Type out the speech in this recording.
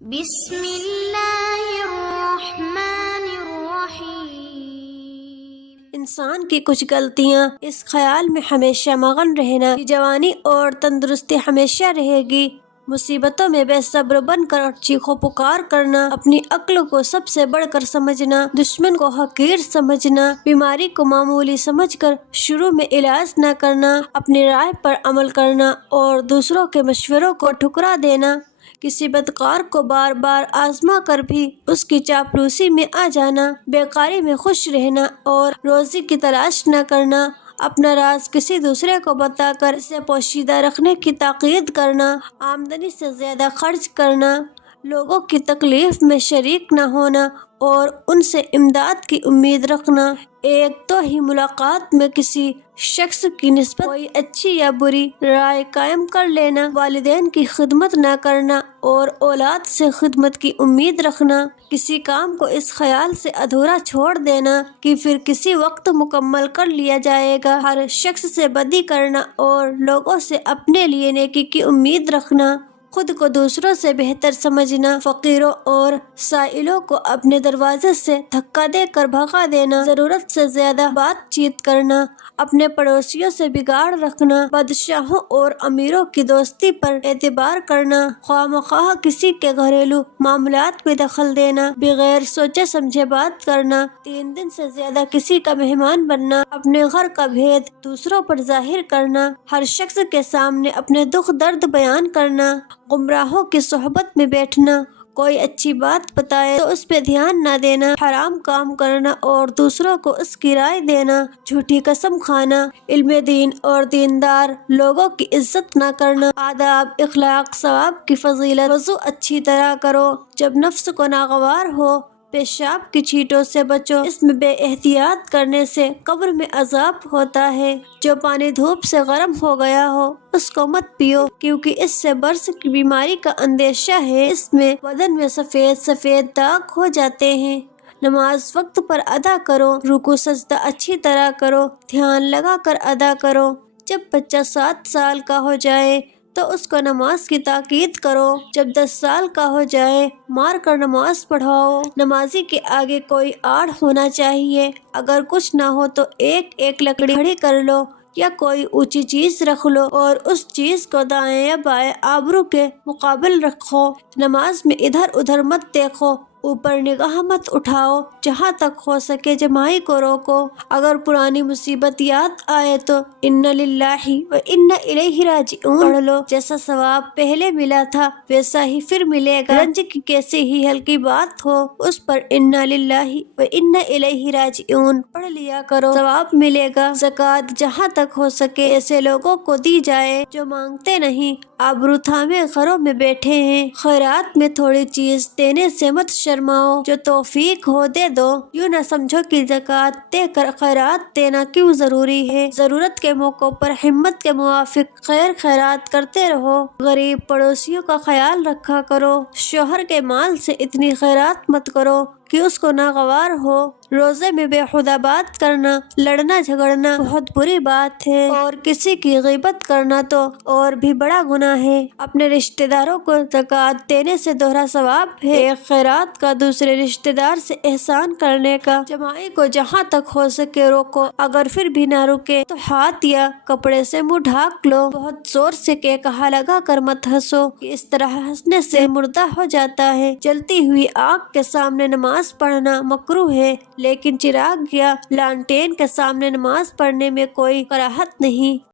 بسم اللہ الرحمن الرحیم۔ انسان کی کچھ غلطیاں اس خیال میں ہمیشہ مگن رہنا کہ جوانی اور تندرستی ہمیشہ رہے گی، مصیبتوں میں بے صبر بن کر چیخو پکار کرنا، اپنی عقل کو سب سے بڑھ کر سمجھنا، دشمن کو حقیر سمجھنا، بیماری کو معمولی سمجھ کر شروع میں علاج نہ کرنا، اپنی رائے پر عمل کرنا اور دوسروں کے مشوروں کو ٹھکرا دینا، کسی بدکار کو بار بار آزما کر بھی اس کی چاپلوسی میں آ جانا، بیکاری میں خوش رہنا اور روزی کی تلاش نہ کرنا، اپنا راز کسی دوسرے کو بتا کر اسے پوشیدہ رکھنے کی تاکید کرنا، آمدنی سے زیادہ خرچ کرنا، لوگوں کی تکلیف میں شریک نہ ہونا اور ان سے امداد کی امید رکھنا، ایک تو ہی ملاقات میں کسی شخص کی نسبت کوئی اچھی یا بری رائے قائم کر لینا، والدین کی خدمت نہ کرنا اور اولاد سے خدمت کی امید رکھنا، کسی کام کو اس خیال سے ادھورا چھوڑ دینا کہ پھر کسی وقت مکمل کر لیا جائے گا، ہر شخص سے بدی کرنا اور لوگوں سے اپنے لیے نیکی کی امید رکھنا، خود کو دوسروں سے بہتر سمجھنا، فقیروں اور سائلوں کو اپنے دروازے سے دھکا دے کر بھگا دینا، ضرورت سے زیادہ بات چیت کرنا، اپنے پڑوسیوں سے بگاڑ رکھنا، بادشاہوں اور امیروں کی دوستی پر اعتبار کرنا، خواہ مخواہ کسی کے گھریلو معاملات میں دخل دینا، بغیر سوچے سمجھے بات کرنا، 3 دن سے زیادہ کسی کا مہمان بننا، اپنے گھر کا بھید دوسروں پر ظاہر کرنا، ہر شخص کے سامنے اپنے دکھ درد بیان کرنا، گمراہوں کی صحبت میں بیٹھنا، کوئی اچھی بات بتائے تو اس پہ دھیان نہ دینا، حرام کام کرنا اور دوسروں کو اس کی رائے دینا، جھوٹی قسم کھانا، علم دین اور دیندار لوگوں کی عزت نہ کرنا، آداب اخلاق ثواب کی فضیلت، وضو اچھی طرح کرو، جب نفس کو ناگوار ہو پیشاب کی چھینٹوں سے بچو، اس میں بے احتیاط کرنے سے قبر میں عذاب ہوتا ہے، جو پانی دھوپ سے گرم ہو گیا ہو اس کو مت پیو کیونکہ اس سے برس کی بیماری کا اندیشہ ہے، اس میں بدن میں سفید سفید داغ ہو جاتے ہیں، نماز وقت پر ادا کرو، رکوع سجدہ اچھی طرح کرو، دھیان لگا کر ادا کرو، جب بچہ 7 سال کا ہو جائے تو اس کو نماز کی تاکید کرو، جب 10 سال کا ہو جائے مار کر نماز پڑھاؤ، نمازی کے آگے کوئی آڑ ہونا چاہیے، اگر کچھ نہ ہو تو ایک لکڑی کھڑی کر لو یا کوئی اونچی چیز رکھ لو اور اس چیز کو دائیں یا بائیں آبرو کے مقابل رکھو، نماز میں ادھر ادھر مت دیکھو، اوپر نگاہ مت اٹھاؤ، جہاں تک ہو سکے جماعی کو روکو، اگر پرانی مصیبت یاد آئے تو اِنَّ لِلَّهِ وَإِنَّ إِلَيْهِ رَاجِعُونَ پڑھ لو، جیسا ثواب پہلے ملا تھا ویسا ہی پھر ملے گا، رنج کی کیسی ہی ہلکی بات ہو اس پر اِنَّ لِلَّهِ وَإِنَّ إِلَيْهِ رَاجِعُونَ پڑھ لیا کرو، ثواب ملے گا، زکوٰۃ جہاں تک ہو سکے ایسے لوگوں کو دی جائے جو مانگتے نہیں، آبرو تھامے گھروں میں بیٹھے ہیں، خیرات میں تھوڑی چیز دینے سے مت شرماؤ، جو توفیق ہو دے دو، یوں نہ سمجھو کہ زکوٰۃ دے کر خیرات دینا کیوں ضروری ہے، ضرورت کے موقعوں پر ہمت کے موافق خیرات کرتے رہو، غریب پڑوسیوں کا خیال رکھا کرو، شوہر کے مال سے اتنی خیرات مت کرو کہ اس کو ناگوار ہو، روزے میں بے خدا بات کرنا، لڑنا جھگڑنا بہت بری بات ہے اور کسی کی غیبت کرنا تو اور بھی بڑا گناہ ہے، اپنے رشتہ داروں کو زکوٰۃ دینے سے دوہرا ثواب ہے، ایک خیرات کا دوسرے رشتہ دار سے احسان کرنے کا، جماعی کو جہاں تک ہو سکے روکو، اگر پھر بھی نہ رکے تو ہاتھ یا کپڑے سے منہ ڈھانک لو، بہت زور سے کہا لگا کر مت ہنسو کہ اس طرح ہنسنے سے مردہ ہو جاتا ہے، جلتی ہوئی آنکھ کے سامنے نماز پڑھنا مکروہ ہے لیکن چراغ یا لانٹین کے سامنے نماز پڑھنے میں کوئی کراہت نہیں۔